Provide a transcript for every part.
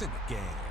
points in the game.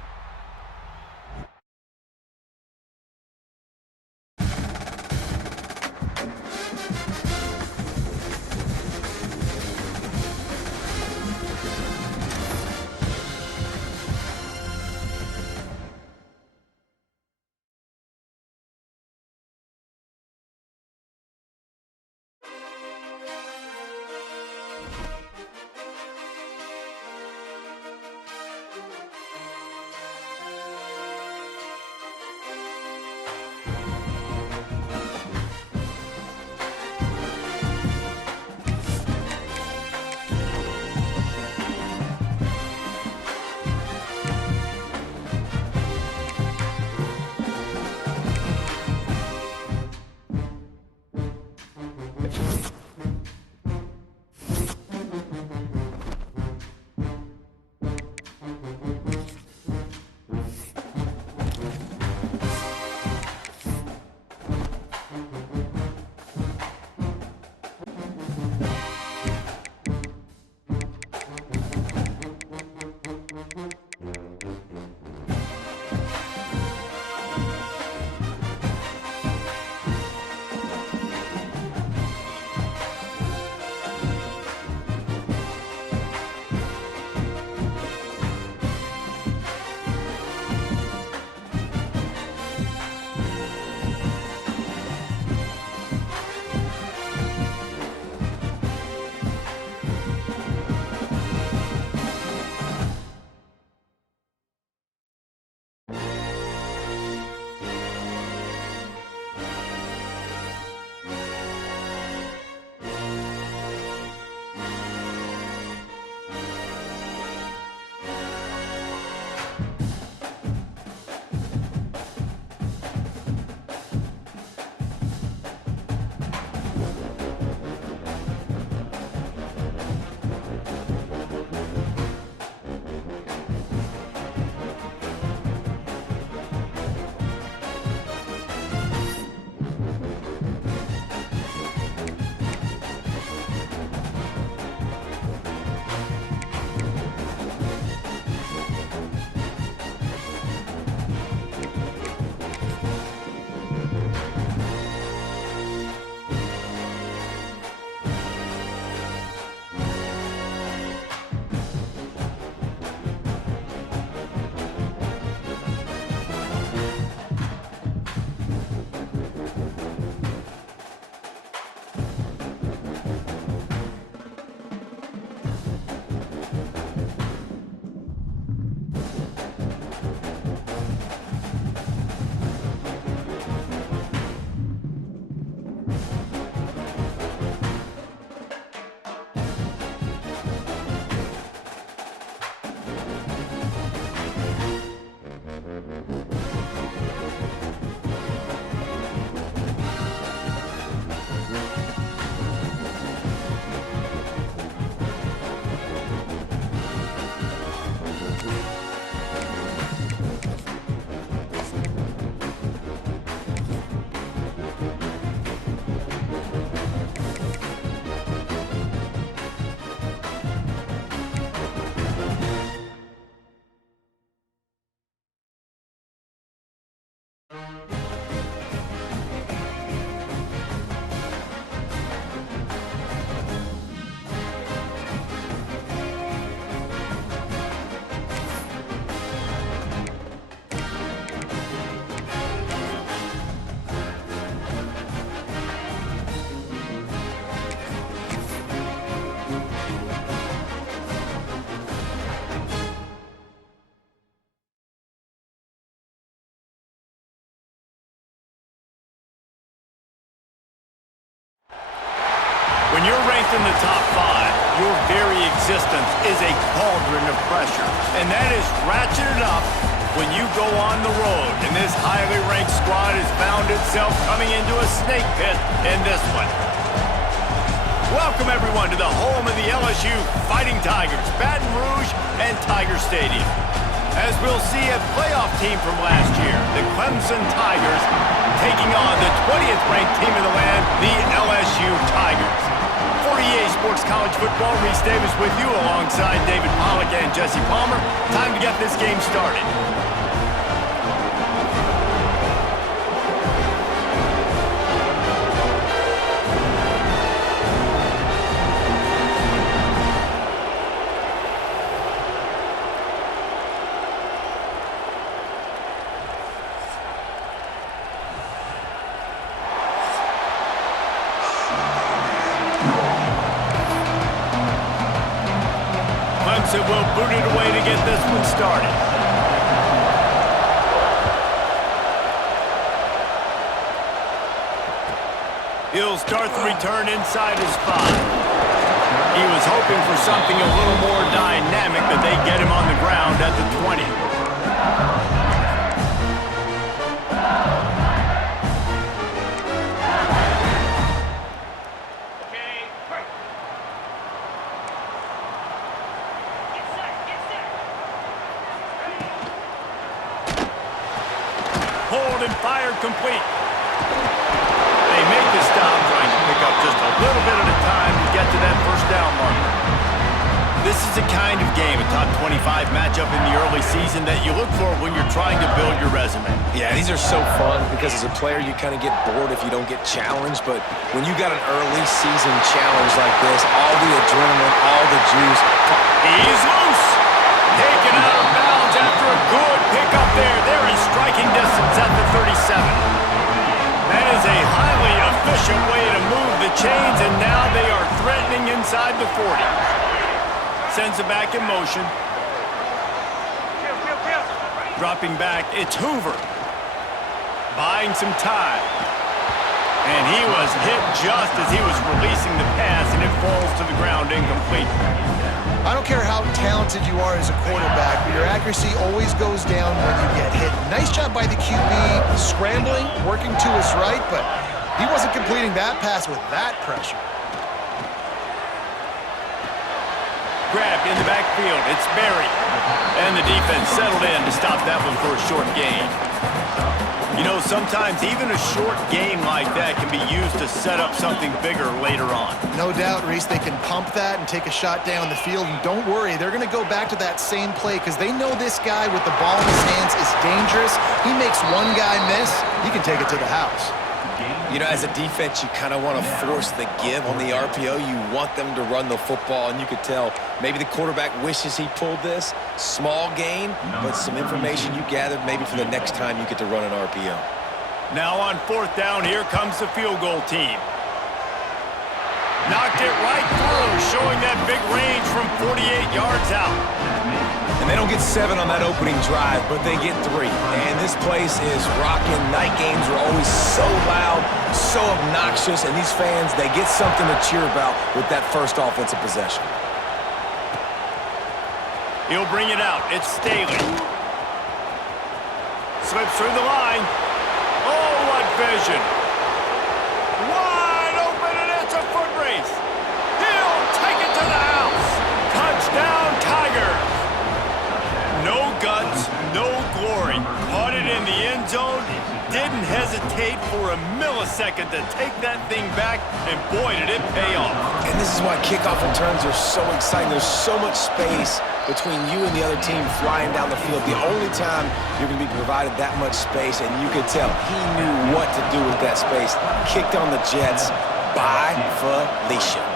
When you're ranked in the top 5, your very existence is a cauldron of pressure. And that is ratcheted up when you go on the road. And this highly ranked squad has found itself coming into a snake pit in this one. Welcome, everyone, to the home of the LSU Fighting Tigers, Baton Rouge and Tiger Stadium. As we'll see a playoff team from last year, the Clemson Tigers, taking on the 20th ranked team in the land, the LSU Tigers. EA Sports College Football. Reese Davis with you alongside David Pollack and Jesse Palmer. Time to get this game started. Clemson will boot it away to get this one started. He'll start the return inside his 5. He was hoping for something a little more dynamic, but they get him on the ground at the 20. Hold and fire complete. They make the stop, trying to pick up just a little bit at a time to get to that first down marker. This is the kind of game, a top 25 matchup in the early season, that you look for when you're trying to build your resume. Yeah, these are so fun because as a player, you kind of get bored if you don't get challenged. But when you got an early season challenge like this, all the adrenaline, all the juice. He's loose. Taken out of bounds after a good pickup there. They're in striking distance at the 37. That is a highly efficient way to move the chains, and now they are threatening inside the 40. Sends it back in motion. Dropping back, it's Hoover. Buying some time. And he was hit just as he was releasing the pass, and it falls to the ground incomplete. I don't care how talented you are as a quarterback, but your accuracy always goes down when you get hit. Nice job by the QB, scrambling, working to his right, but he wasn't completing that pass with that pressure. Grabbed in the backfield, it's Berry. And the defense settled in to stop that one for a short gain. You know, sometimes even a short game like that can be used to set up something bigger later on. No doubt, Reese, they can pump that and take a shot down the field. And don't worry, they're going to go back to that same play because they know this guy with the ball in his hands is dangerous. He makes one guy miss, he can take it to the house. You know, as a defense, you kind of want to force the give on the RPO. You want them to run the football, and you could tell maybe the quarterback wishes he pulled this. Small gain, but some information you gathered maybe for the next time you get to run an RPO. Now on 4th down, here comes the field goal team. Knocked it right through, showing that big range from 48 yards out. And they don't get 7 on that opening drive, but they get 3. And this place is rocking. Night games are always so loud, so obnoxious, and these fans, they get something to cheer about with that first offensive possession. He'll bring it out. It's Staley. Slips through the line. Oh, what vision. Wide open, and it's a foot race. He'll take it to the house. Touchdown, Tigers. No guts, no glory. Caught it in the end zone. Didn't hesitate for a millisecond to take that thing back, and boy, did it pay off. And this is why kickoff returns are so exciting. There's so much space between you and the other team flying down the field. The only time you're going to be provided that much space, and you could tell he knew what to do with that space. Kicked on the Jets by Felicia.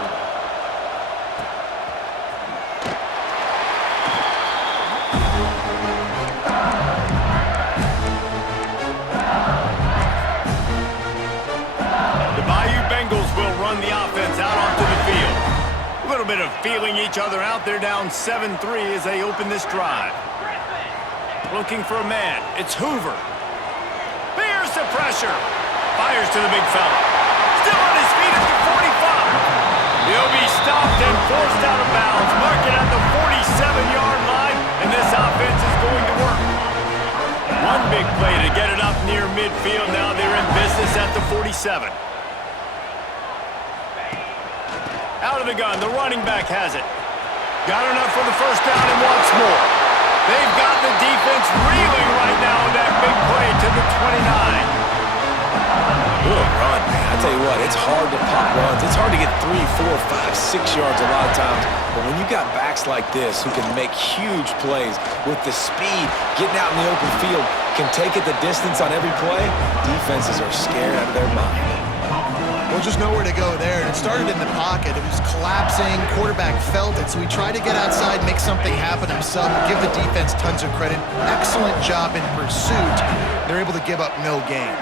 The offense out onto the field. A little bit of feeling each other out. They're down 7-3 as they open this drive. Looking for a man. It's Hoover. Bears the pressure. Fires to the big fella. Still on his feet at the 45. He'll be stopped and forced out of bounds. Mark it at the 47-yard line, and this offense is going to work. One big play to get it up near midfield. Now they're in business at the 47. Out of the gun, the running back has it. Got enough for the first down and wants more. They've got the defense reeling right now with that big play to the 29. Good run, man. I tell you what, it's hard to pop runs. It's hard to get 3, 4, 5, 6 yards a lot of times. But when you got backs like this who can make huge plays with the speed, getting out in the open field, can take it the distance on every play, defenses are scared out of their mind. Well, just nowhere to go there. It started in the pocket. It was collapsing. Quarterback felt it, so he tried to get outside, make something happen himself, give the defense tons of credit. Excellent job in pursuit. They're able to give up no gain.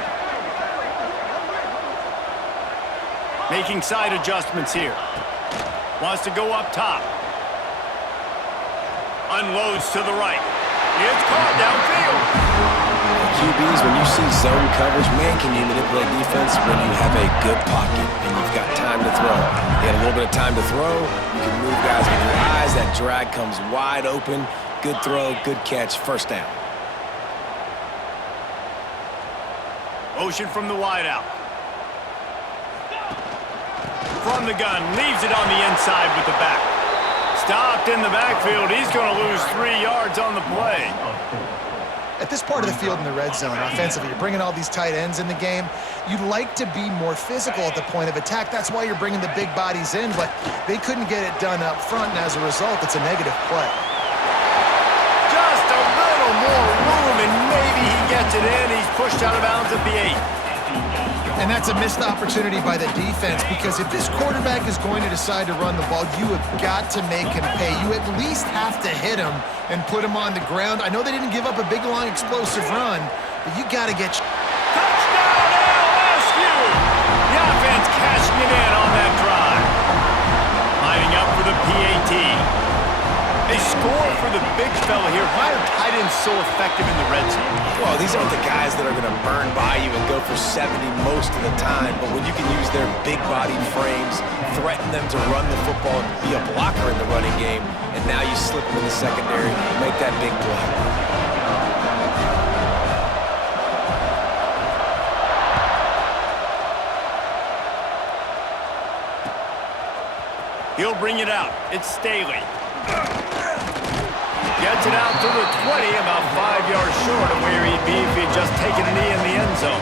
Making side adjustments here. Wants to go up top. Unloads to the right. It's caught downfield. QBs, when you see zone coverage, man, can you manipulate defense when you have a good pocket and you've got time to throw? You had a little bit of time to throw. You can move guys with your eyes. That drag comes wide open. Good throw, good catch, first down. Motion from the wideout. From the gun, leaves it on the inside with the back. Stopped in the backfield. He's going to lose 3 yards on the play. At this part of the field in the red zone, offensively, you're bringing all these tight ends in the game. You'd like to be more physical at the point of attack. That's why you're bringing the big bodies in, but they couldn't get it done up front, and as a result, it's a negative play. Just a little more room, and maybe he gets it in. He's pushed out of bounds at the 8. And that's a missed opportunity by the defense, because if this quarterback is going to decide to run the ball, you have got to make him pay. You at least have to hit him and put him on the ground. I know they didn't give up a big, long, explosive run, but you got to get... Touchdown, LSU! The offense cashing it in on that drive. Lining up for the PAT. They score for the big fella here. Why are tight ends so effective in the red zone? Well, these aren't the guys that are going to burn by you and go for 70 most of the time, but when you can use their big-bodied frames, threaten them to run the football and be a blocker in the running game, and now you slip them in the secondary, make that big play. He'll bring it out. It's Staley. Gets it out to the 20, about 5 yards short of where he'd be if he'd just taken a knee in the end zone.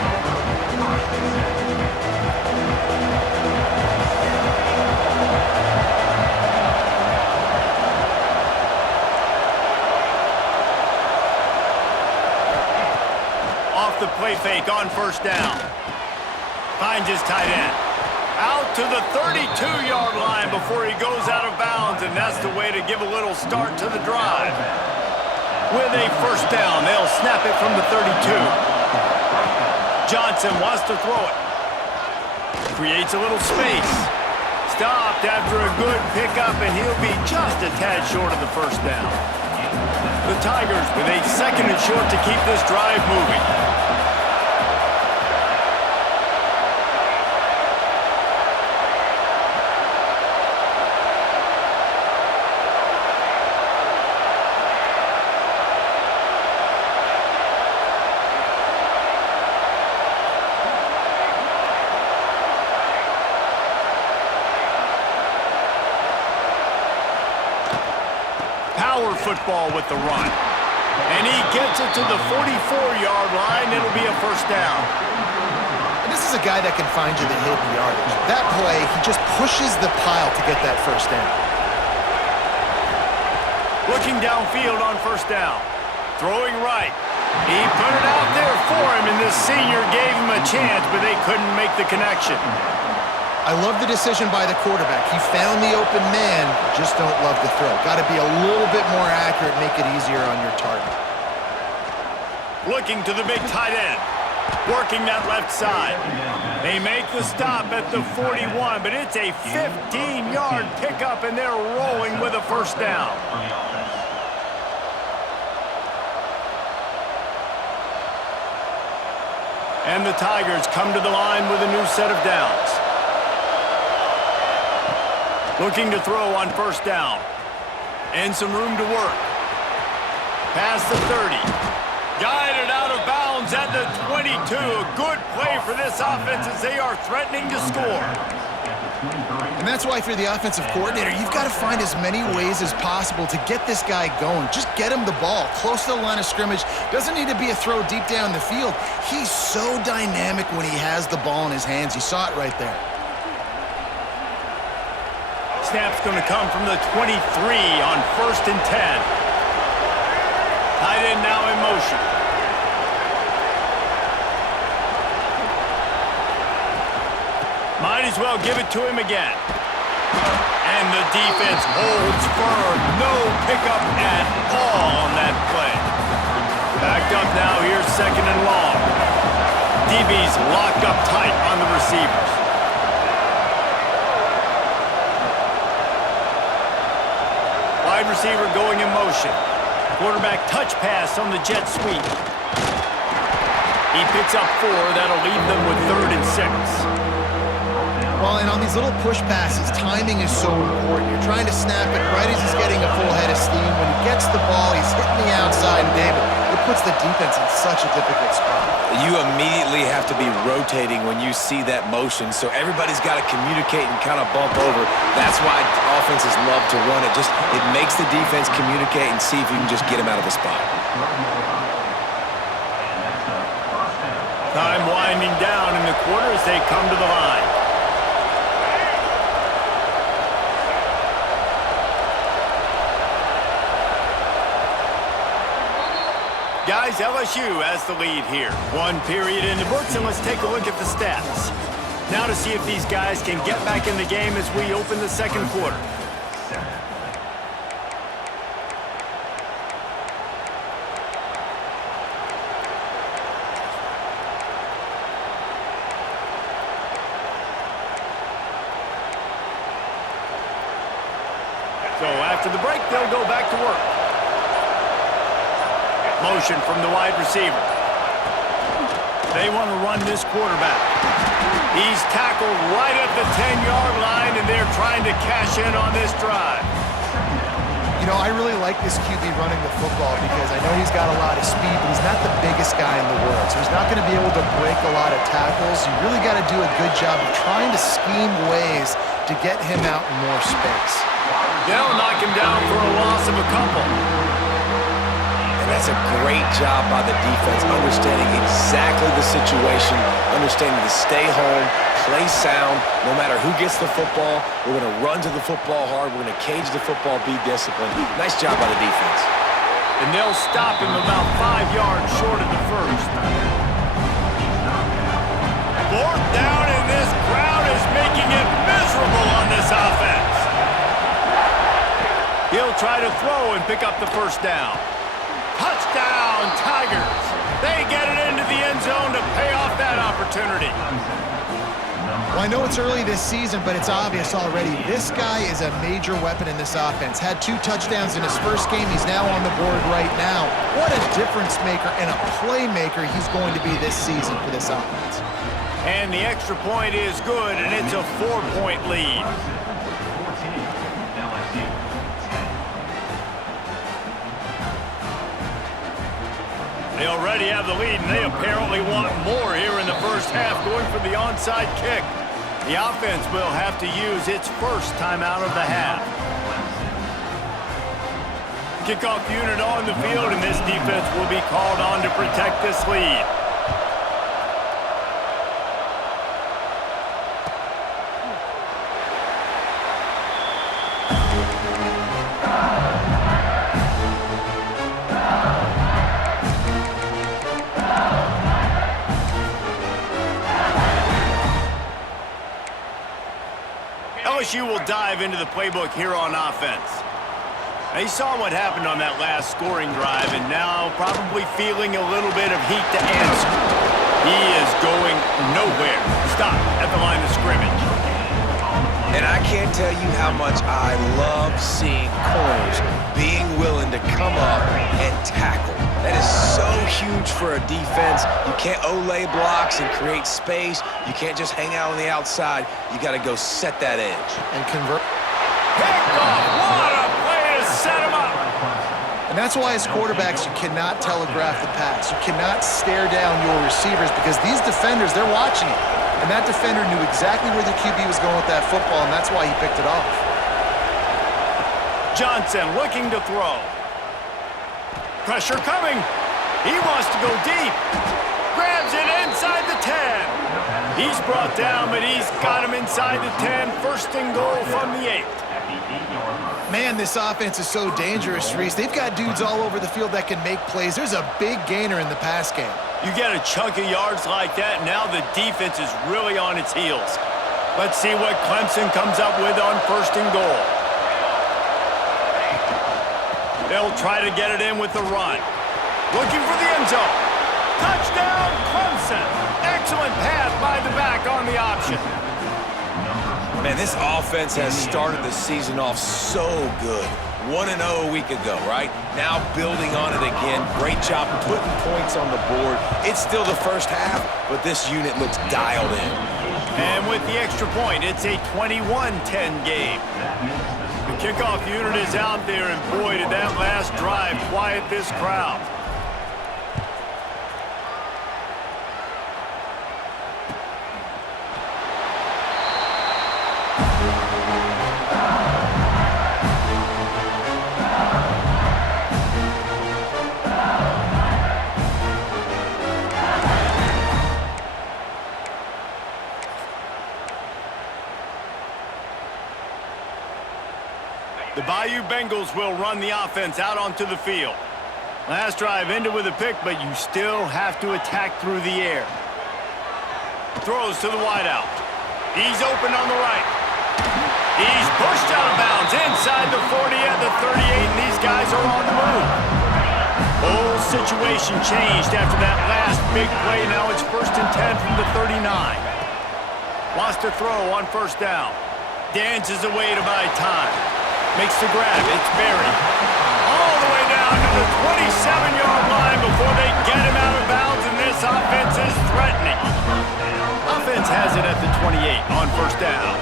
Off the play fake on first down. Finds his tight end. Out to the 32-yard line before he goes out of bounds, and that's the way to give a little start to the drive. With a first down, they'll snap it from the 32. Johnson wants to throw it. Creates a little space. Stopped after a good pickup, and he'll be just a tad short of the first down. The Tigers with a second and short to keep this drive moving. Power football with the run. And he gets it to the 44-yard line. It'll be a first down. And this is a guy that can find you the hidden yardage. That play, he just pushes the pile to get that first down. Looking downfield on first down. Throwing right. He put it out there for him, and this senior gave him a chance, but they couldn't make the connection. I love the decision by the quarterback. He found the open man, just don't love the throw. Got to be a little bit more accurate, make it easier on your target. Looking to the big tight end. Working that left side. They make the stop at the 41, but it's a 15-yard pickup, and they're rolling with a first down. And the Tigers come to the line with a new set of downs. Looking to throw on first down. And some room to work. Past the 30. Guided out of bounds at the 22. A good play for this offense as they are threatening to score. And that's why if you're the offensive coordinator, you've got to find as many ways as possible to get this guy going. Just get him the ball close to the line of scrimmage. Doesn't need to be a throw deep down the field. He's so dynamic when he has the ball in his hands. You saw it right there. Snap's going to come from the 23 on 1st and 10. Tight end now in motion. Might as well give it to him again. And the defense holds firm. No pickup at all on that play. Backed up now. Here's 2nd and long. DB's locked up tight on the receivers. Wide receiver going in motion. Quarterback touch pass on the jet sweep. He picks up 4. That'll leave them with 3rd and 6. Well, and on these little push passes, timing is so important. You're trying to snap it right as he's getting a full head of steam. When he gets the ball, he's hitting the outside, and David, it puts the defense in such a difficult spot. You immediately have to be rotating when you see that motion, so everybody's got to communicate and kind of bump over. That's why offenses love to run it. It makes the defense communicate and see if you can just get him out of the spot. Time winding down in the quarter as they come to the line. Guys, LSU has the lead here. 1 period in the books, and let's take a look at the stats. Now to see if these guys can get back in the game as we open the 2nd quarter. So after the break, they'll go back to work. Motion from the wide receiver. They want to run this quarterback. He's tackled right at the 10-yard line, and they're trying to cash in on this drive. You know, I really like this QB running the football because I know he's got a lot of speed, but he's not the biggest guy in the world. So he's not going to be able to break a lot of tackles. You really got to do a good job of trying to scheme ways to get him out in more space. They'll knock him down for a loss of a couple. That's a great job by the defense, understanding exactly the situation, understanding to stay home, play sound. No matter who gets the football, we're going to run to the football hard. We're going to cage the football, be disciplined. Nice job by the defense. And they'll stop him about 5 yards short of the 1st. 4th down, and this crowd is making it miserable on this offense. He'll try to throw and pick up the 1st down. Touchdown, Tigers. They get it into the end zone to pay off that opportunity. Well, I know it's early this season, but it's obvious already. This guy is a major weapon in this offense. Had 2 touchdowns in his first game. He's now on the board right now. What a difference maker and a playmaker he's going to be this season for this offense. And the extra point is good, and it's a 4-point lead. They already have the lead, and they apparently want more here in the first half, going for the onside kick. The offense will have to use its first timeout of the half. Kickoff unit on the field, and this defense will be called on to protect this lead. LSU will dive into the playbook here on offense. They saw what happened on that last scoring drive, and now probably feeling a little bit of heat to answer. He is going nowhere. Stop at the line of scrimmage. And I can't tell you how much I love seeing corners being willing to come up and tackle. That is so huge for a defense. You can't olay blocks and create space. You can't just hang out on the outside. You got to go set that edge. And convert. Picked off. What a play to set him up. And that's why as quarterbacks, you cannot telegraph the pass. You cannot stare down your receivers because these defenders, they're watching it. And that defender knew exactly where the QB was going with that football, and that's why he picked it off. Johnson looking to throw. Pressure coming. He wants to go deep. Grabs it inside the 10. He's brought down, but he's got him inside the 10. First and goal from the 8. Man, this offense is so dangerous, Reese. They've got dudes all over the field that can make plays. There's a big gainer in the pass game. You get a chunk of yards like that, now the defense is really on its heels. Let's see what Clemson comes up with on first and goal. They'll try to get it in with the run. Looking for the end zone. Touchdown, Clemson. Excellent pass by the back on the option. Man, this offense has started the season off so good. 1-0 a week ago, right? Now building on it again. Great job putting points on the board. It's still the first half, but this unit looks dialed in. And with the extra point, it's a 21-10 game. The kickoff unit is out there, and boy, did that last drive quiet this crowd. The Bayou Bengals will run the offense out onto the field. Last drive ended with a pick, but you still have to attack through the air. Throws to the wideout. He's open on the right. He's pushed out of bounds inside the 40 at the 38, and these guys are on the move. Whole situation changed after that last big play. Now it's 1st and 10 from the 39. Wants to throw on first down. Dances away to buy time. Makes the grab. It's Berry. All the way down to the 27-yard line before they get him out of bounds, and this offense is threatening. Offense has it at the 28 on first down.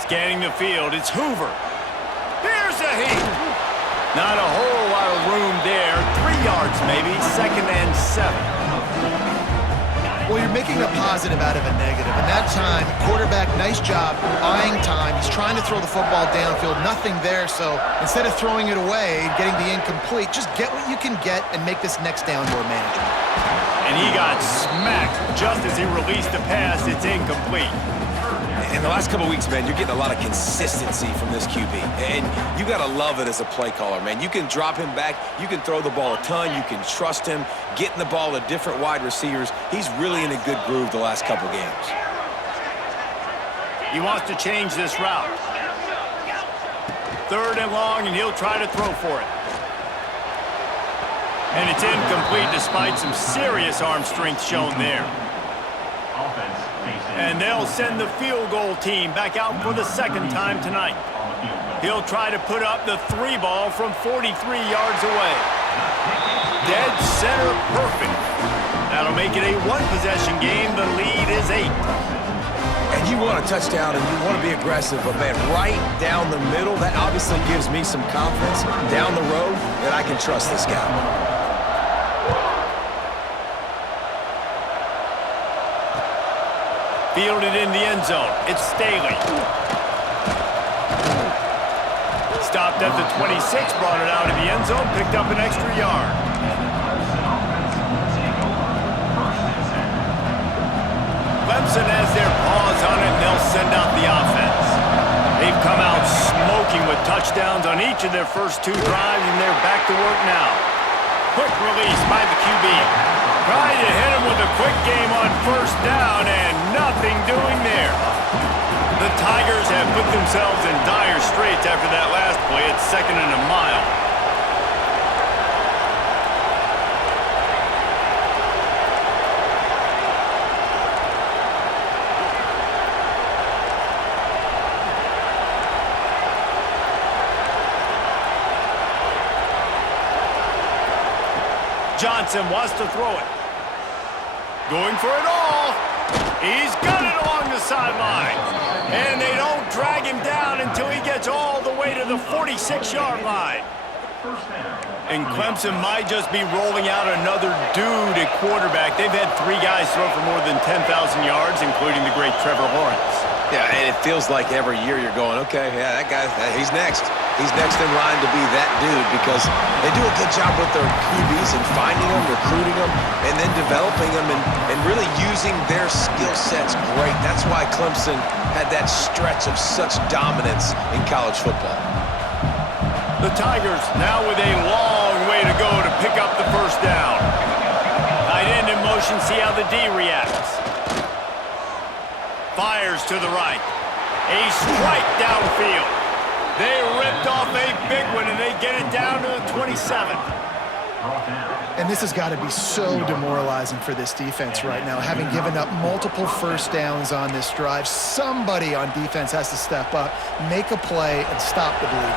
Scanning the field, it's Hoover. Here's a heat. Not a whole lot of room there. 3 yards maybe, 2nd and 7. Well, you're making a positive out of a negative. And that time, quarterback, nice job, buying time. He's trying to throw the football downfield. Nothing there, so instead of throwing it away, getting the incomplete, just get what you can get and make this next down more manageable. And he got smacked just as he released the pass. It's incomplete. In the last couple weeks, man, you're getting a lot of consistency from this QB. And you got to love it as a play caller, man. You can drop him back. You can throw the ball a ton. You can trust him, getting the ball to different wide receivers. He's really in a good groove the last couple games. He wants to change this route. 3rd and long, and he'll try to throw for it. And it's incomplete despite some serious arm strength shown there. And they'll send the field goal team back out for the 2nd time tonight. He'll try to put up the 3 ball from 43 yards away. Dead center perfect. That'll make it a 1-possession game. The lead is 8. And you want a touchdown and you want to be aggressive, but man, right down the middle, that obviously gives me some confidence down the road that I can trust this guy. Fielded in the end zone. It's Staley. Stopped at the 26, brought it out of the end zone, picked up an extra yard. Clemson has their paws on it, and they'll send out the offense. They've come out smoking with touchdowns on each of their first 2 drives, and they're back to work now. Quick release by the QB. Trying to hit him with a quick game on first down, and nothing doing there. The Tigers have put themselves in dire straits after that last play. It's 2nd and a mile. Johnson wants to throw it. Going for it all. He's got it along the sideline. And they don't drag him down until he gets all the way to the 46-yard line. And Clemson might just be rolling out another dude at quarterback. They've had 3 guys throw for more than 10,000 yards, including the great Trevor Lawrence. Yeah, and it feels like every year you're going, okay, yeah, that guy, he's next. He's next in line to be that dude because they do a good job with their QBs and finding them, recruiting them, and then developing them and really using their skill sets great. That's why Clemson had that stretch of such dominance in college football. The Tigers now with a long way to go to pick up the first down. Tight end in motion, see how the D reacts. Fires to the right. A strike downfield. They ripped off a big one, and they get it down to the 27. And this has got to be so demoralizing for this defense right now, having given up multiple first downs on this drive. Somebody on defense has to step up, make a play, and stop the bleeding.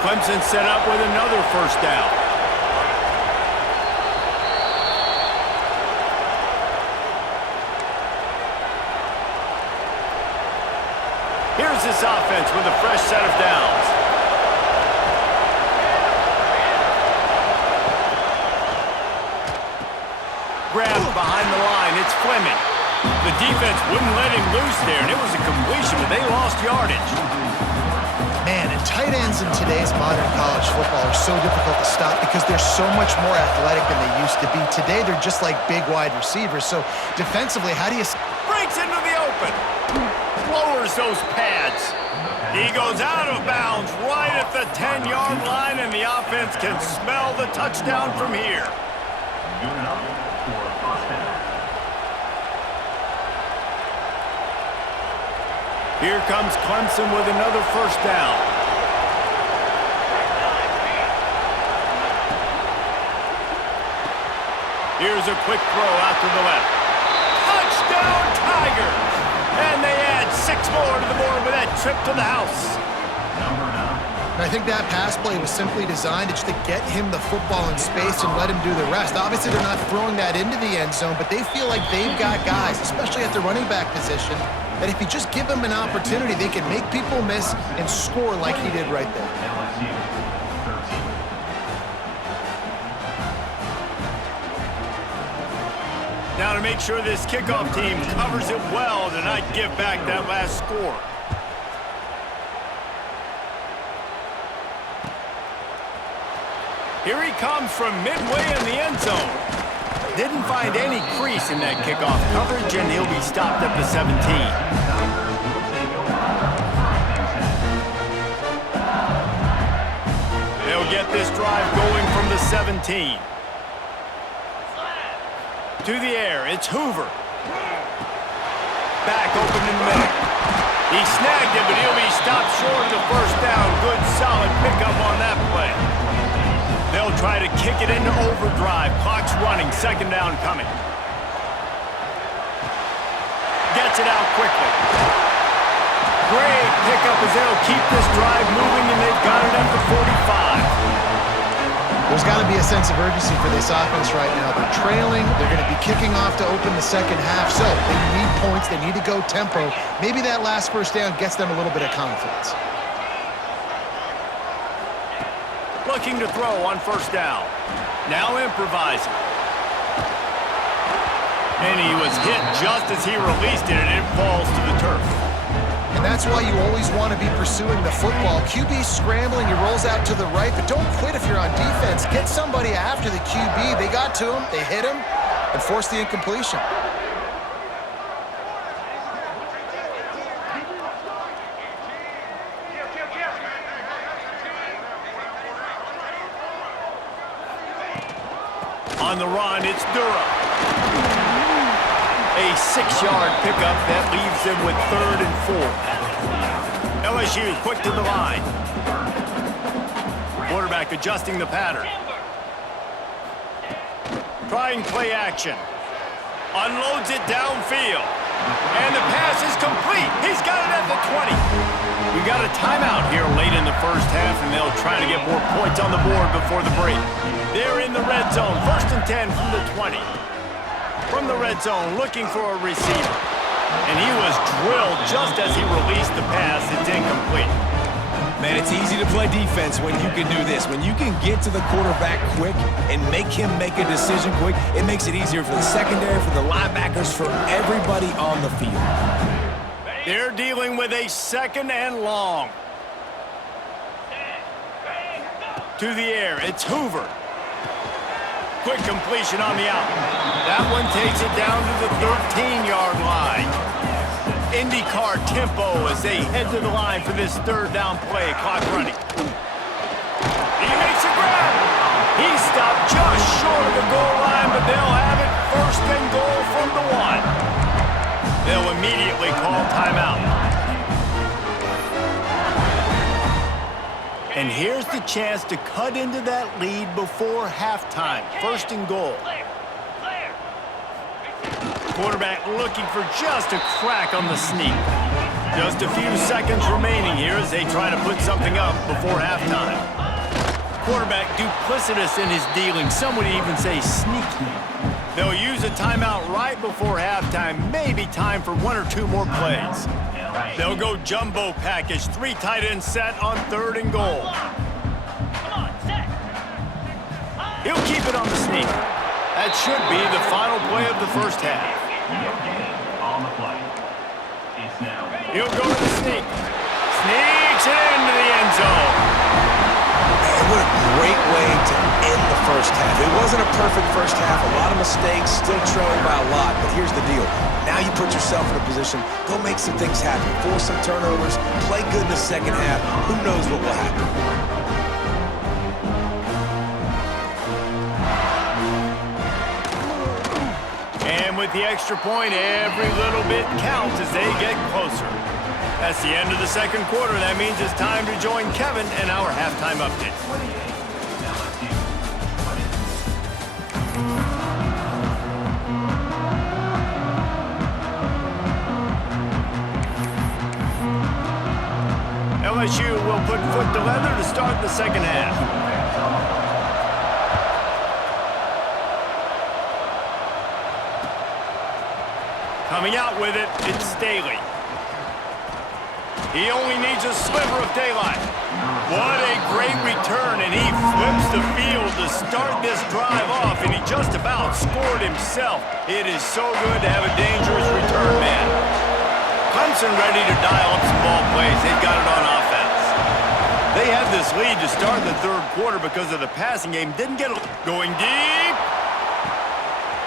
Clemson set up with another first down. Here's this offense with a fresh set of downs. Grabbed behind the line, it's Fleming. The defense wouldn't let him loose there, and it was a completion, but they lost yardage. Man, and tight ends in today's modern college football are so difficult to stop because they're so much more athletic than they used to be. Today, they're just like big wide receivers. So defensively, how do you... Breaks into the open. Lowers those pads. He goes out of bounds right at the 10-yard line, and the offense can smell the touchdown from here. Here comes Clemson with another first down. Here's a quick throw out to the left. Touchdown, Tigers! And they add 6 more to the board with that trip to the house. And I think that pass play was simply designed just to get him the football in space and let him do the rest. Obviously, they're not throwing that into the end zone, but they feel like they've got guys, especially at the running back position, that if you just give them an opportunity, they can make people miss and score like he did right there. Now to make sure this kickoff team covers it well to not give back that last score. Here he comes from midway in the end zone. Didn't find any crease in that kickoff coverage, and he'll be stopped at the 17. They'll get this drive going from the 17. To the air, it's Hoover. Back open in the middle. He snagged it, but he'll be stopped short of the first down. Good, solid pickup on that play. They'll try to kick it into overdrive. Clock's running, second down coming. Gets it out quickly. Great pickup as they'll keep this drive moving, and they've got it up to 45. There's got to be a sense of urgency for this offense right now. They're trailing. They're going to be kicking off to open the second half. So they need points. They need to go tempo. Maybe that last first down gets them a little bit of confidence. Looking to throw on first down. Now improvising. And he was hit just as he released it, and it falls to the turf. And that's why you always want to be pursuing the football. QB scrambling, he rolls out to the right, but don't quit if you're on defense. Get somebody after the QB. They got to him, they hit him, and forced the incompletion. On the run, it's Durham. A 6-yard pickup that leaves them with 3rd and 4. LSU quick to the line. Quarterback adjusting the pattern. Trying play action. Unloads it downfield. And the pass is complete. He's got it at the 20. We got a timeout here late in the first half, and they'll try to get more points on the board before the break. They're in the red zone. 1st and 10 from the 20. From the red zone, looking for a receiver. And he was drilled just as he released the pass. It's incomplete. Man, it's easy to play defense when you can do this. When you can get to the quarterback quick and make him make a decision quick, it makes it easier for the secondary, for the linebackers, for everybody on the field. They're dealing with a 2nd and long. To the air, it's Hoover. Quick completion on the out. That one takes it down to the 13-yard line. IndyCar tempo as they head to the line for this 3rd down play. Clock running. He makes a grab. He stopped just short of the goal line, but they'll have it 1st and goal from the 1. They'll immediately call timeout. And here's the chance to cut into that lead before halftime. 1st and goal. Quarterback looking for just a crack on the sneak. Just a few seconds remaining here as they try to put something up before halftime. Quarterback duplicitous in his dealing. Some would even say sneaky. They'll use a timeout right before halftime. Maybe time for 1 or 2 more plays. They'll go jumbo package. 3 tight ends set on 3rd and goal. He'll keep it on the sneak. That should be the final play of the 1st half. He'll go to the sneak. Sneaks it into the end zone. Man, what a great way to end the 1st half. It wasn't a perfect 1st half. A lot of mistakes, still trailing by a lot. But here's the deal. Now you put yourself in a position, go make some things happen. Force some turnovers, play good in the 2nd half. Who knows what will happen? And with the extra point, every little bit counts as they get closer. That's the end of the 2nd quarter. That means it's time to join Kevin and our halftime update. LSU will put foot to leather to start the 2nd half. Coming out with it, it's Staley. He only needs a sliver of daylight. What a great return, and he flips the field to start this drive off, and he just about scored himself. It is so good to have a dangerous return man. Clemson ready to dial up some ball plays. They've got it on offense. They have this lead to start the 3rd quarter because of the passing game. Didn't get it. Going deep.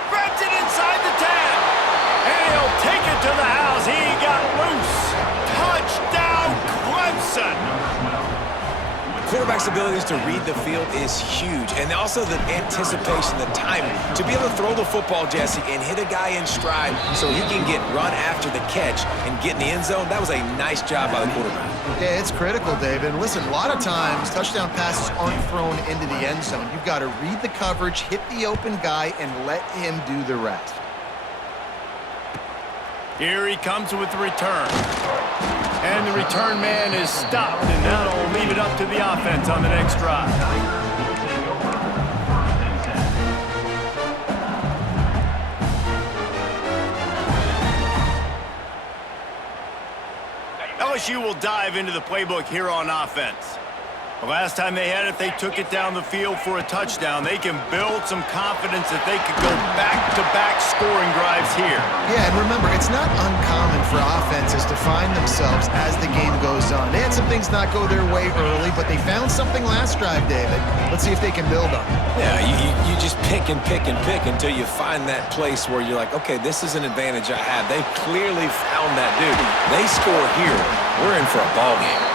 Grabs it inside the 10. And he'll take it to the house. He got loose. Touchdown, Clemson. Quarterback's abilities to read the field is huge. And also the anticipation, the timing. To be able to throw the football, Jesse, and hit a guy in stride so he can get run after the catch and get in the end zone, that was a nice job by the quarterback. Yeah, it's critical, David. And listen, a lot of times touchdown passes aren't thrown into the end zone. You've got to read the coverage, hit the open guy, and let him do the rest. Here he comes with the return. And the return man is stopped, and that'll leave it up to the offense on the next drive. LSU will dive into the playbook here on offense. The last time they had it, they took it down the field for a touchdown. They can build some confidence that they could go back-to-back scoring drives here. Yeah, and remember, it's not uncommon for offenses to find themselves as the game goes on. They had some things not go their way early, but they found something last drive, David. Let's see if they can build on it. Yeah, you just pick and pick and pick until you find that place where you're like, okay, this is an advantage I have. They clearly found that dude. They score here. We're in for a ball game.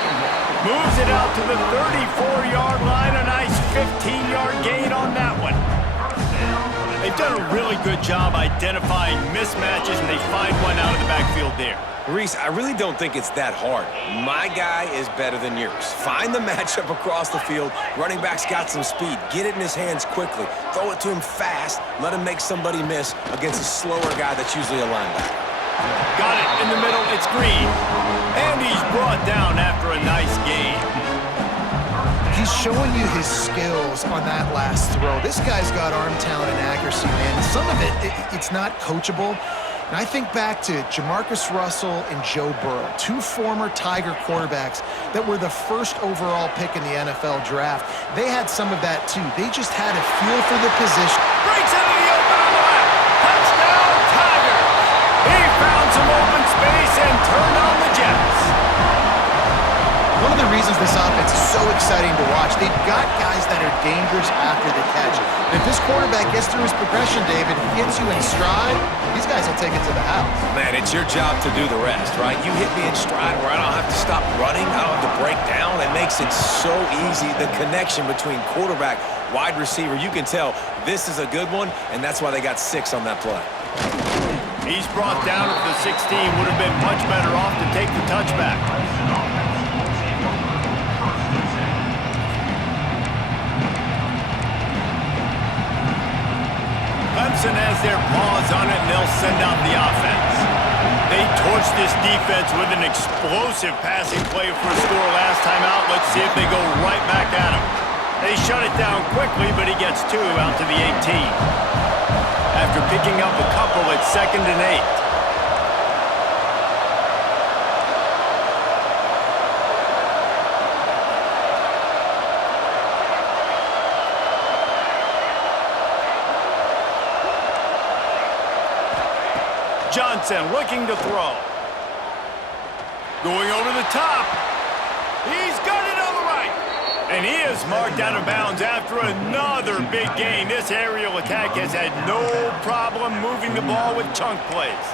Moves it out to the 34-yard line. A nice 15-yard gain on that one. They've done a really good job identifying mismatches, and they find one out of the backfield there. Reese, I really don't think it's that hard. My guy is better than yours. Find the matchup across the field. Running back's got some speed. Get it in his hands quickly. Throw it to him fast. Let him make somebody miss against a slower guy that's usually a linebacker. Got it in the middle. It's Green. And he's brought down after a nice gain. He's showing you his skills on that last throw. This guy's got arm talent and accuracy, man. Some of it's not coachable. And I think back to Jamarcus Russell and Joe Burrow, two former Tiger quarterbacks that were the first overall pick in the NFL draft. They had some of that too. They just had a feel for the position. Breaks into the open on the left. Touchdown, Tigers. He found some open space and turned on the Jets. One of the reasons this offense is so exciting to watch, they've got guys that are dangerous after the catch. And if this quarterback gets through his progression, David, gets you in stride, these guys will take it to the house. Man, it's your job to do the rest, right? You hit me in stride where I don't have to stop running, I don't have to break down. It makes it so easy, the connection between quarterback, wide receiver. You can tell this is a good one, and that's why they got 6 on that play. He's brought down at the 16. Would have been much better off to take the touchback. Clemson has their paws on it, and they'll send out the offense. They torched this defense with an explosive passing play for a score last time out. Let's see if they go right back at him. They shut it down quickly, but he gets 2 out to the 18. After picking up a couple, it's 2nd and 8. Johnson looking to throw. Going over the top. He's got it on the right. And he is marked out of bounds after another big gain. This aerial attack has had no problem moving the ball with chunk plays.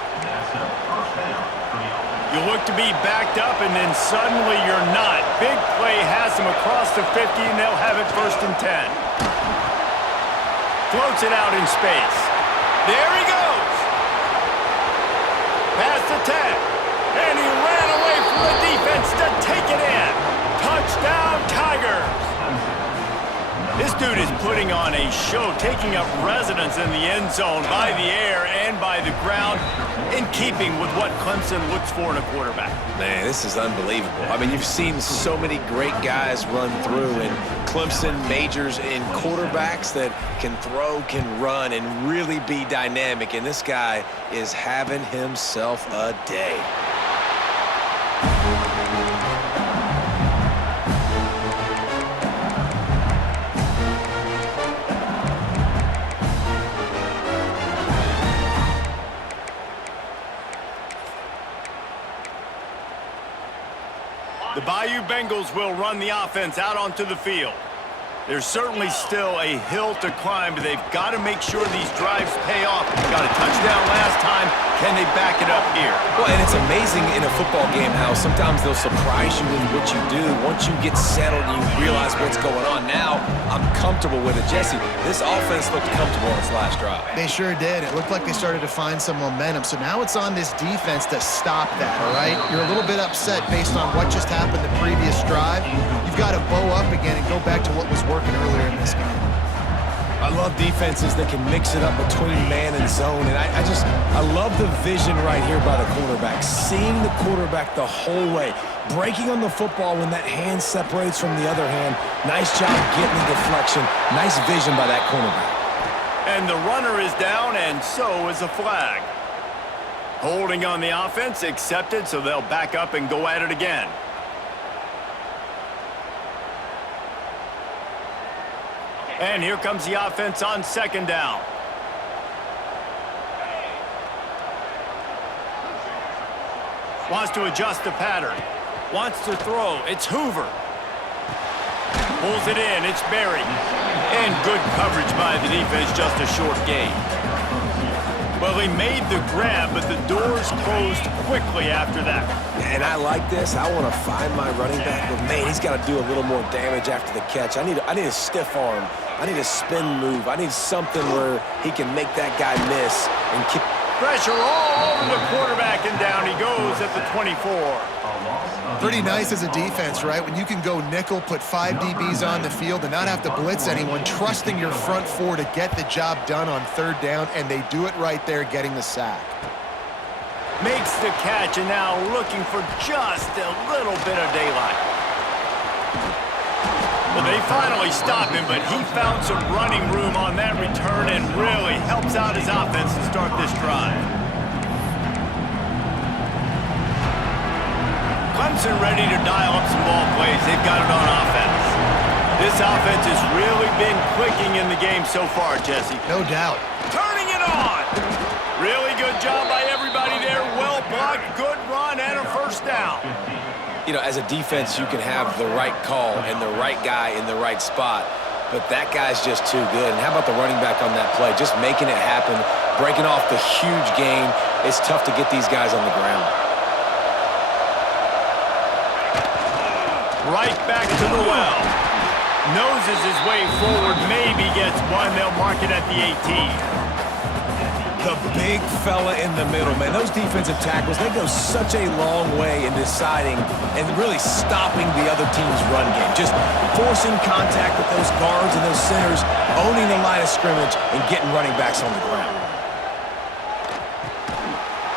You look to be backed up, and then suddenly you're not. Big play has them across the 50, and they'll have it 1st and 10. Floats it out in space. There he goes. Past the 10, and he ran away from the defense to take it in. Touchdown, Tigers. This dude is putting on a show, taking up residence in the end zone by the air and by the ground, in keeping with what Clemson looks for in a quarterback. Man, this is unbelievable. I mean, you've seen so many great guys run through, and Clemson majors in quarterbacks that can throw, can run, and really be dynamic. And this guy is having himself a day. The Bayou Bengals will run the offense out onto the field. There's certainly still a hill to climb, but they've got to make sure these drives pay off. Got a touchdown last time. Can they back it up here? Well, and it's amazing in a football game how sometimes they'll surprise you with what you do. Once you get settled and you realize what's going on, now I'm comfortable with it. Jesse, this offense looked comfortable on its last drive. They sure did. It looked like they started to find some momentum. So now it's on this defense to stop that, all right? You're a little bit upset based on what just happened the previous drive. You've got to bow up again and go back to what was working earlier in this game. I love defenses that can mix it up between man and zone, and I love the vision right here by the quarterback, seeing the quarterback the whole way, breaking on the football when that hand separates from the other hand. Nice job getting the deflection. Nice vision by that cornerback. And the runner is down, and so is a flag. Holding on the offense, accepted, so they'll back up and go at it again. And here comes the offense on 2nd down. Wants to adjust the pattern. Wants to throw. It's Hoover. Pulls it in. It's Berry. And good coverage by the defense, just a short gain. Well, he made the grab, but the doors closed quickly after that. And I like this. I want to find my running back, but man, he's got to do a little more damage after the catch. I need a stiff arm. I need a spin move. I need something where he can make that guy miss and keep pressure all over the quarterback, and down he goes at the 24. Pretty nice as a defense, right? When you can go nickel, put 5 DBs on the field and not have to blitz anyone, trusting your front 4 to get the job done on 3rd down, and they do it right there, getting the sack. Makes the catch, and now looking for just a little bit of daylight. Well, they finally stop him, but he found some running room on that return and really helps out his offense to start this drive. Thompson ready to dial up some ball plays. They've got it on offense. This offense has really been clicking in the game so far, Jesse. No doubt. Turning it on. Really good job by everybody there. Well blocked, good run, and a first down. You know, as a defense, you can have the right call and the right guy in the right spot, but that guy's just too good. And how about the running back on that play? Just making it happen, breaking off the huge gain. It's tough to get these guys on the ground. Right back to the well. Noses his way forward, maybe gets one. They'll mark it at the 18. The big fella in the middle, man. Those defensive tackles, they go such a long way in deciding and really stopping the other team's run game. Just forcing contact with those guards and those centers, owning the line of scrimmage, and getting running backs on the ground.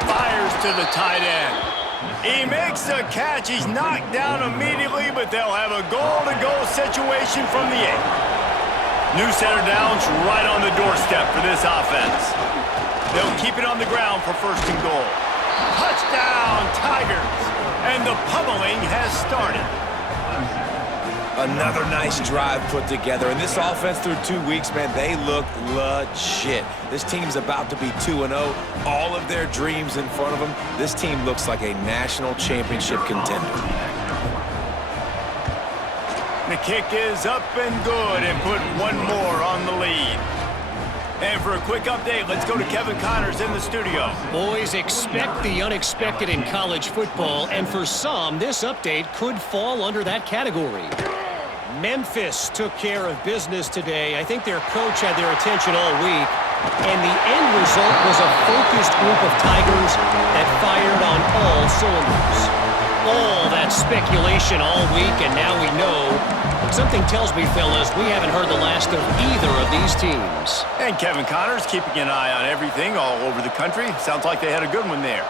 Fires to the tight end. He makes the catch. He's knocked down immediately, but they'll have a goal-to-go situation from the 8. New center downs right on the doorstep for this offense. They'll keep it on the ground for first and goal. Touchdown, Tigers! And the pummeling has started. Another nice drive put together. And this offense through 2 weeks, man, they look legit. This team's about to be 2-0. All of their dreams in front of them. This team looks like a national championship contender. The kick is up and good and put one more on the lead. And for a quick update, let's go to Kevin Connors in the studio. Boys, expect the unexpected in college football, and for some, this update could fall under that category. Memphis took care of business today. I think their coach had their attention all week, and the end result was a focused group of Tigers that fired on all cylinders. All that speculation all week, and now we know. But something tells me, fellas, we haven't heard the last of either of these teams. And Kevin Connors keeping an eye on everything all over the country. Sounds like they had a good one there.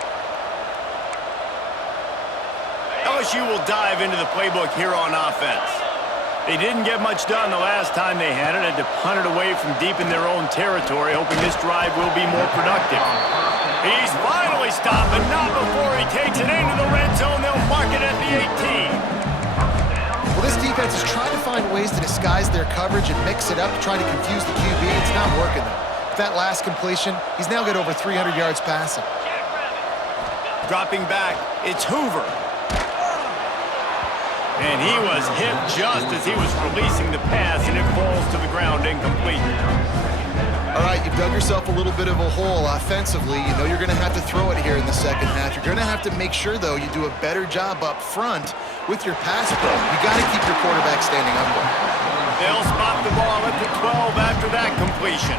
LSU will dive into the playbook here on offense. They didn't get much done the last time they had it. Had to punt it away from deep in their own territory, hoping this drive will be more productive. He's finally stopped, but not before he takes it into the red zone. They'll mark it at the 18. Well, this defense is trying to find ways to disguise their coverage and mix it up to try to confuse the QB. It's not working, though. With that last completion, he's now got over 300 yards passing. Dropping back, it's Hoover. And he was hit just as he was releasing the pass, and it falls to the ground incomplete. All right, you've dug yourself a little bit of a hole offensively. You know you're going to have to throw it here in the second half. You're going to have to make sure, though, you do a better job up front with your pass pro. You got to keep your quarterback standing upright. They'll spot the ball at the 12 after that completion.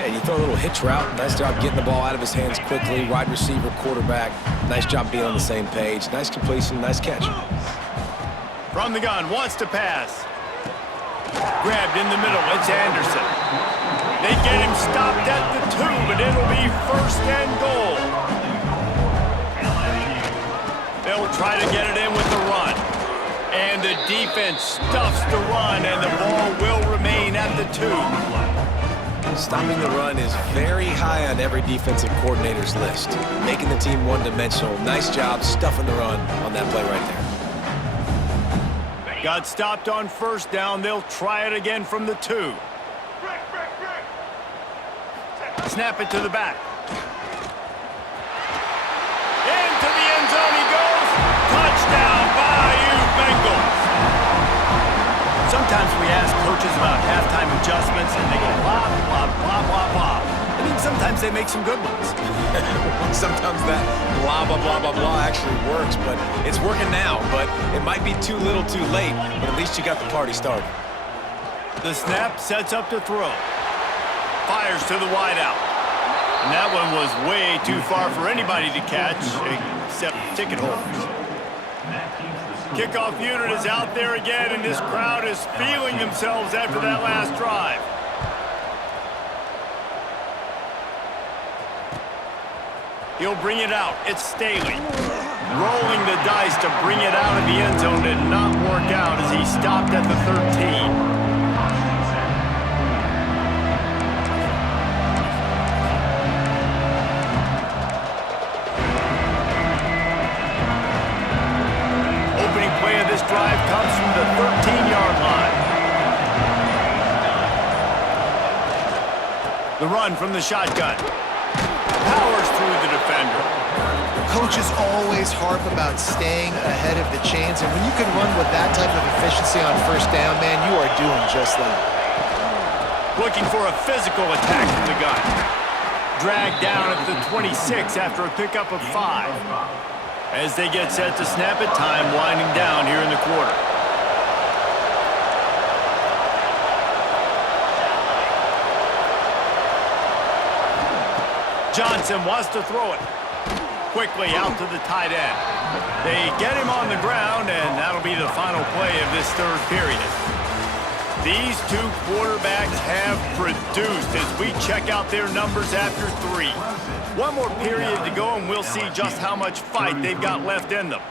Yeah, you throw a little hitch route. Nice job getting the ball out of his hands quickly. Wide receiver, quarterback. Nice job being on the same page. Nice completion, nice catch. From the gun, wants to pass. Grabbed in the middle, it's Anderson. They get him stopped at the 2, but it'll be first and goal. They'll try to get it in with the run. And the defense stuffs the run, and the ball will remain at the 2. Stopping the run is very high on every defensive coordinator's list. Making the team one-dimensional. Nice job stuffing the run on that play right there. Got stopped on first down. They'll try it again from the 2. Snap it to the back. Into the end zone he goes. Touchdown, Bayou Bengals. Sometimes we ask coaches about halftime adjustments, and they go blah, blah, blah, blah, blah. I mean, sometimes they make some good ones. Sometimes that blah, blah, blah, blah, blah actually works, but it's working now. But it might be too little too late, but at least you got the party started. The snap sets up to throw. Fires to the wideout. And that one was way too far for anybody to catch, except ticket holders. Kickoff unit is out there again, and this crowd is feeling themselves after that last drive. He'll bring it out. It's Staley. Rolling the dice to bring it out of the end zone did not work out as he stopped at the 13. The run from the shotgun. Powers through the defender. Coaches always harp about staying ahead of the chains, and when you can run with that type of efficiency on first down, man, you are doing just that. Looking for a physical attack from the gun. Dragged down at the 26 after a pickup of 5. As they get set to snap it, time winding down here in the quarter. Johnson wants to throw it. Quickly out to the tight end. They get him on the ground, and that'll be the final play of this third period. These two quarterbacks have produced as we check out their numbers after 3. One more period to go, and we'll see just how much fight they've got left in them.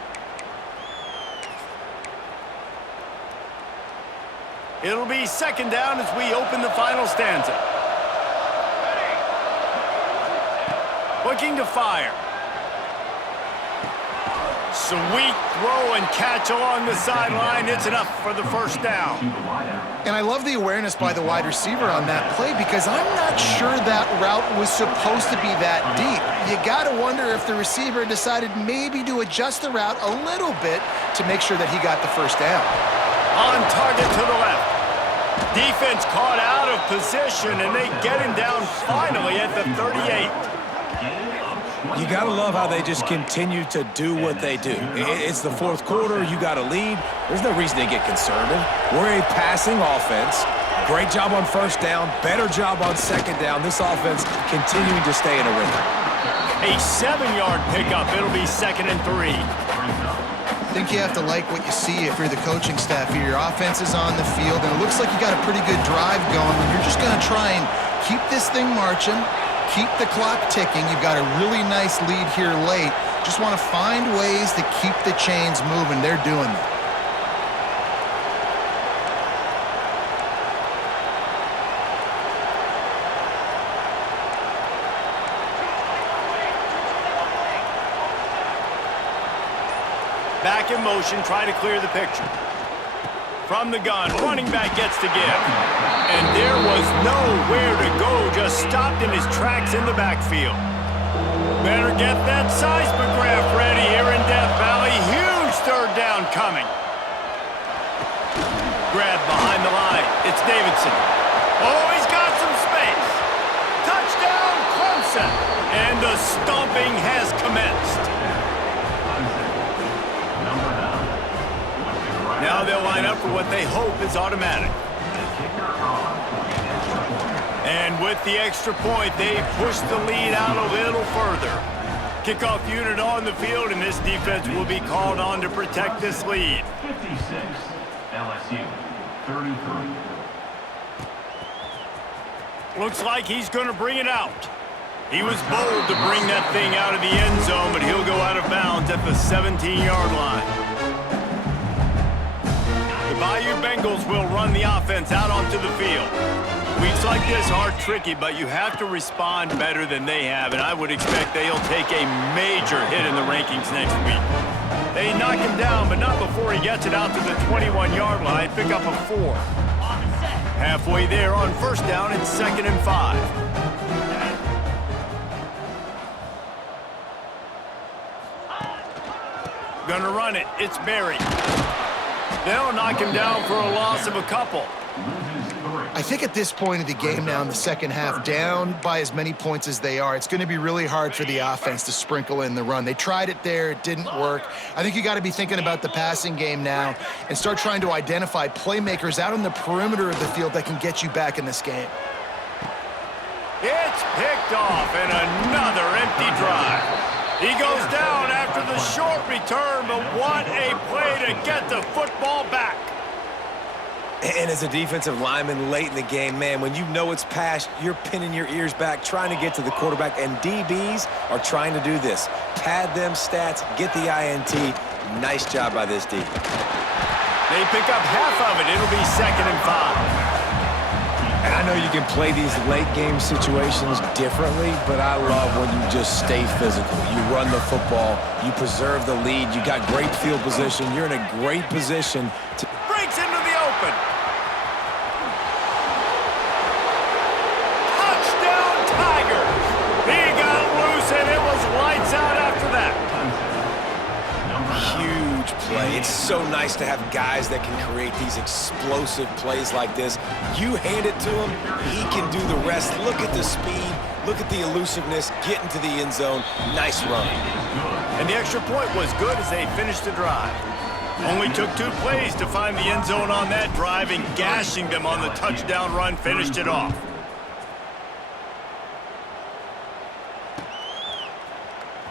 It'll be second down as we open the final stanza. Looking to fire. Sweet throw and catch along the sideline. It's enough for the first down. And I love the awareness by the wide receiver on that play because I'm not sure that route was supposed to be that deep. You got to wonder if the receiver decided maybe to adjust the route a little bit to make sure that he got the first down. On target to the left. Defense caught out of position, and they get him down finally at the 38. You got to love how they just continue to do what they do. It's the fourth quarter. You got a lead. There's no reason to get conservative. We're a passing offense. Great job on first down. Better job on second down. This offense continuing to stay in a rhythm. A 7-yard pickup. It'll be 2nd and 3. I think you have to like what you see if you're the coaching staff here. Your offense is on the field, and it looks like you got a pretty good drive going. And you're just going to try and keep this thing marching. Keep the clock ticking. You've got a really nice lead here late. Just want to find ways to keep the chains moving. They're doing that. Back in motion, try to clear the picture. From the gun, running back gets to give. And there was nowhere to go, just stopped in his tracks in the backfield. Better get that seismograph ready here in Death Valley. Huge third down coming. Grab behind the line. It's Davidson. Oh, he's got some space. Touchdown, Clemson. And the stomping has commenced. Now they'll line up for what they hope is automatic. And with the extra point, they push the lead out a little further. Kickoff unit on the field, and this defense will be called on to protect this lead. 56, LSU, 33. Looks like he's going to bring it out. He was bold to bring that thing out of the end zone, but he'll go out of bounds at the 17-yard line. The Bayou Bengals will run the offense out onto the field. Weeks like this are tricky, but you have to respond better than they have, and I would expect they'll take a major hit in the rankings next week. They knock him down, but not before he gets it out to the 21-yard line, pick up a 4. Halfway there on first down, it's 2nd and 5. Gonna run it. It's Berry. They'll knock him down for a loss of a couple. I think at this point of the game now in the second half, down by as many points as they are, it's going to be really hard for the offense to sprinkle in the run. They tried it there. It didn't work. I think you got to be thinking about the passing game now and start trying to identify playmakers out on the perimeter of the field that can get you back in this game. It's picked off and another empty drive. He goes down after the short return, but what a play to get the football back. And as a defensive lineman late in the game, man, when you know it's passed, you're pinning your ears back, trying to get to the quarterback, and DBs are trying to do this. Pad them stats, get the INT. Nice job by this D. They pick up half of it. It'll be 2nd and 5. And I know you can play these late game situations differently, but I love when you just stay physical. You run the football, you preserve the lead, you got great field position, you're in a great position to... Breaks into the open. Touchdown huge play. It's so nice to have guys that can create these explosive plays like this. You hand it to him, he can do the rest. Look at the speed, look at the elusiveness, get into the end zone. Nice run. And the extra point was good as they finished the drive. Only took 2 plays to find the end zone on that drive, and gashing them on the touchdown run finished it off.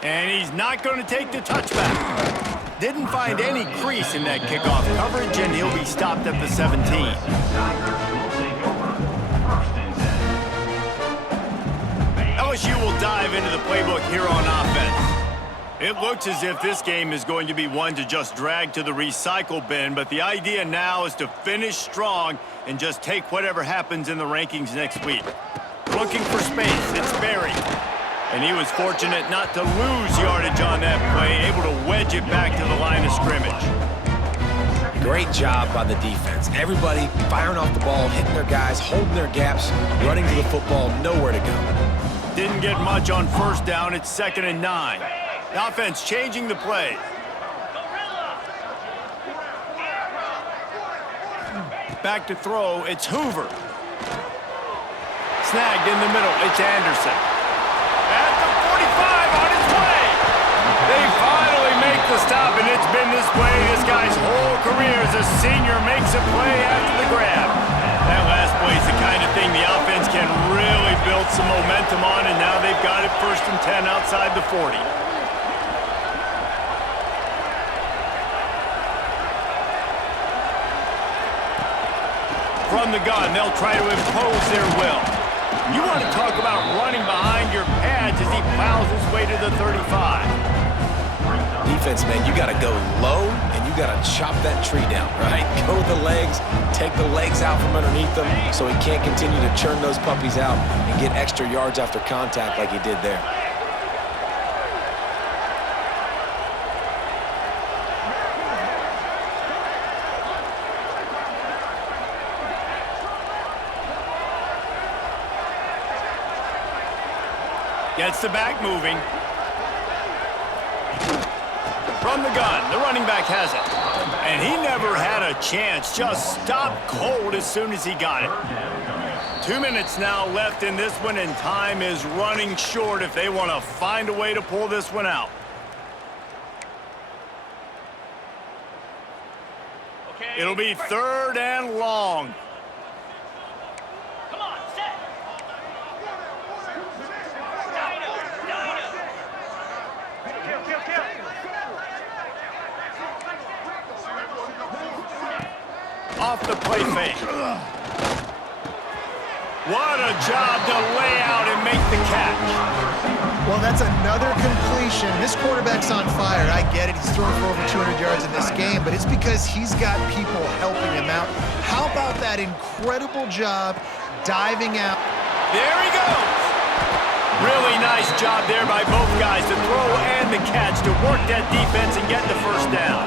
And he's not going to take the touchback. Didn't find any crease in that kickoff coverage, and he'll be stopped at the 17. LSU will dive into the playbook here on offense. It looks as if this game is going to be one to just drag to the recycle bin, but the idea now is to finish strong and just take whatever happens in the rankings next week. Looking for space, it's Berry. And he was fortunate not to lose yardage on that play, able to wedge it back to the line of scrimmage. Great job by the defense. Everybody firing off the ball, hitting their guys, holding their gaps, running to the football, nowhere to go. Didn't get much on first down. It's 2nd and 9. The offense changing the play. Back to throw. It's Hoover. Snagged in the middle. It's Anderson. At the 45 on his way. They finally make the stop, and it's been this way this guy's whole career as a senior makes a play after the grab. That last play is the kind of thing the offense can really build some momentum on, and now they've got it 1st and 10 outside the 40. From the gun, they'll try to impose their will. You want to talk about running behind your pads as he plows his way to the 35. Defense, man, you got to go low, and you got to chop that tree down, right? Go with the legs, take the legs out from underneath them so he can't continue to churn those puppies out and get extra yards after contact like he did there. Gets the back moving. From the gun, the running back has it. And he never had a chance, just stopped cold as soon as he got it. 2 minutes now left in this one, and time is running short if they want to find a way to pull this one out. It'll be 3rd and long. Off the play fake. What a job to lay out and make the catch. Well, that's another completion. This quarterback's on fire. I get it. He's thrown for over 200 yards in this game, but it's because he's got people helping him out. How about that incredible job diving out? There he goes. Really nice job there by both guys, the throw and the catch, to work that defense and get the 1st down.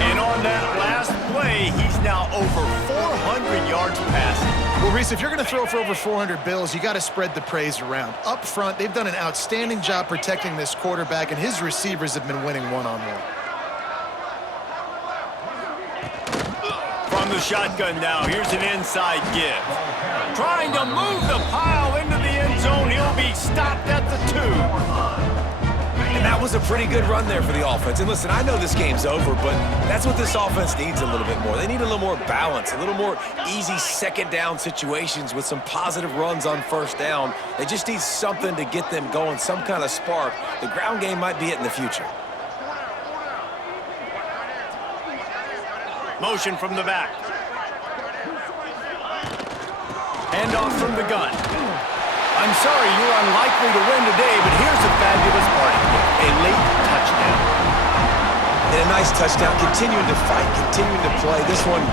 And on that last play, he's now over 400 yards passing. Well, Reese, if you're going to throw for over 400 bills, you got to spread the praise around. Up front, they've done an outstanding job protecting this quarterback, and his receivers have been winning one-on-one. From the shotgun now, here's an inside give. Trying to move the pile into the end zone. He'll be stopped at the 2. And that was a pretty good run there for the offense. And listen, I know this game's over, but that's what this offense needs a little bit more. They need a little more balance, a little more easy 2nd down situations with some positive runs on 1st down. They just need something to get them going, some kind of spark. The ground game might be it in the future. Motion from the back. Handoff from the gun. I'm sorry you're unlikely to win today, but here's a fabulous party. A late touchdown. And a nice touchdown, continuing to fight, continuing to play. This one,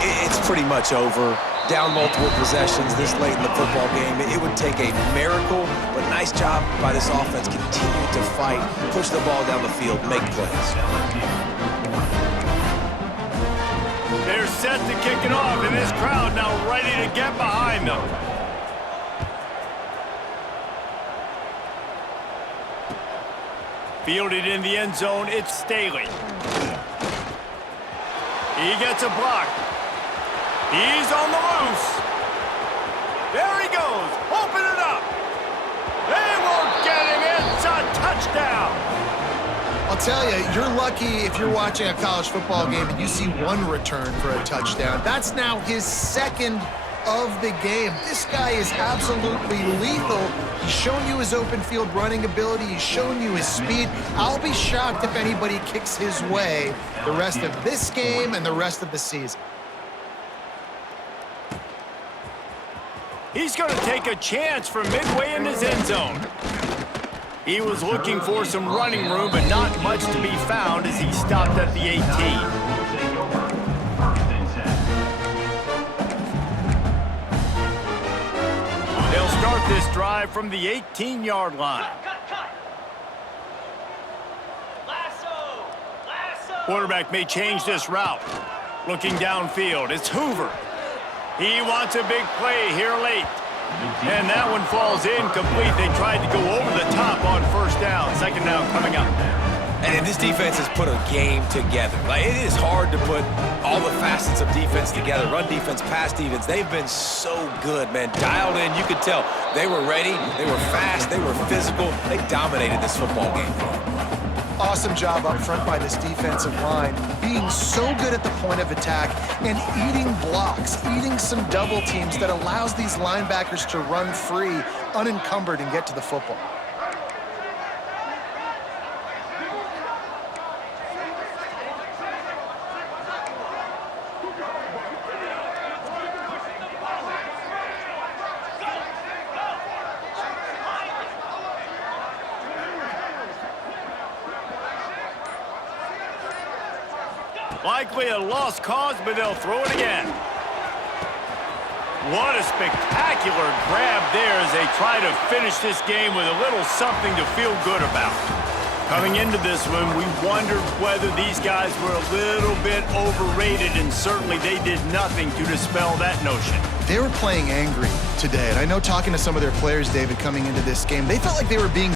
it's pretty much over. Down multiple possessions this late in the football game. It would take a miracle, but nice job by this offense. Continue to fight, push the ball down the field, make plays. They're set to kick it off, and this crowd now ready to get behind them. Fielded in the end zone, it's Staley. He gets a block. He's on the loose. There he goes. Open it up. They won't get him. It's a touchdown. I'll tell you, you're lucky if you're watching a college football game and you see one return for a touchdown. That's now his second of the game. This guy is absolutely lethal. He's shown you his open field running ability. He's shown you his speed. I'll be shocked if anybody kicks his way the rest of this game and the rest of the season. He's going to take a chance from midway in his end zone. He was looking for some running room, but not much to be found as he stopped at the 18. Will take over. First and 10. They'll start this drive from the 18-yard line. Quarterback may change this route. Looking downfield, it's Hoover. He wants a big play here late. And that one falls incomplete. They tried to go over the top on first down. Second down coming up. And this defense has put a game together. Like, it is hard to put all the facets of defense together. Run defense, pass defense. They've been so good, man. Dialed in. You could tell they were ready. They were fast. They were physical. They dominated this football game. Awesome job up front by this defensive line, being so good at the point of attack and eating blocks, eating some double teams that allows these linebackers to run free, unencumbered, and get to the football. Likely a lost cause, but they'll throw it again. What a spectacular grab there as they try to finish this game with a little something to feel good about. Coming into this one, we wondered whether these guys were a little bit overrated, and certainly they did nothing to dispel that notion. They were playing angry today, and I know talking to some of their players, David, coming into this game, they felt like they were being